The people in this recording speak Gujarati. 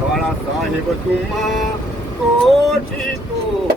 વાળા સાહેબ તુમા કોઠી તું